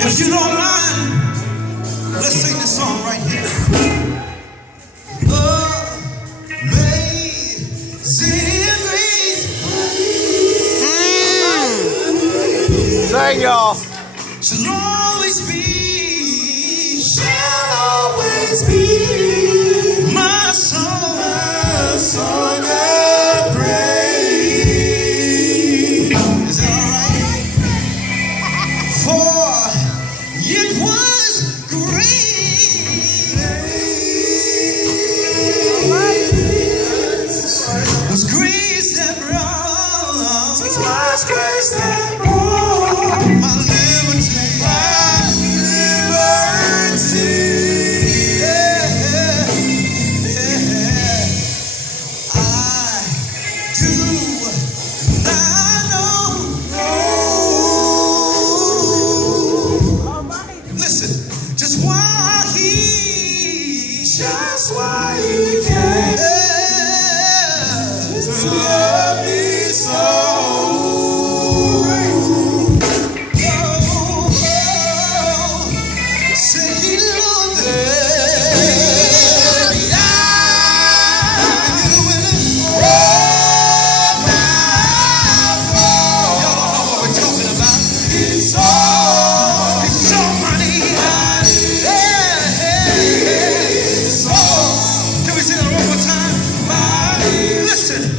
If you don't mind, let's sing this song right here. Amazing grace. Sing, y'all. Shall always be my soul.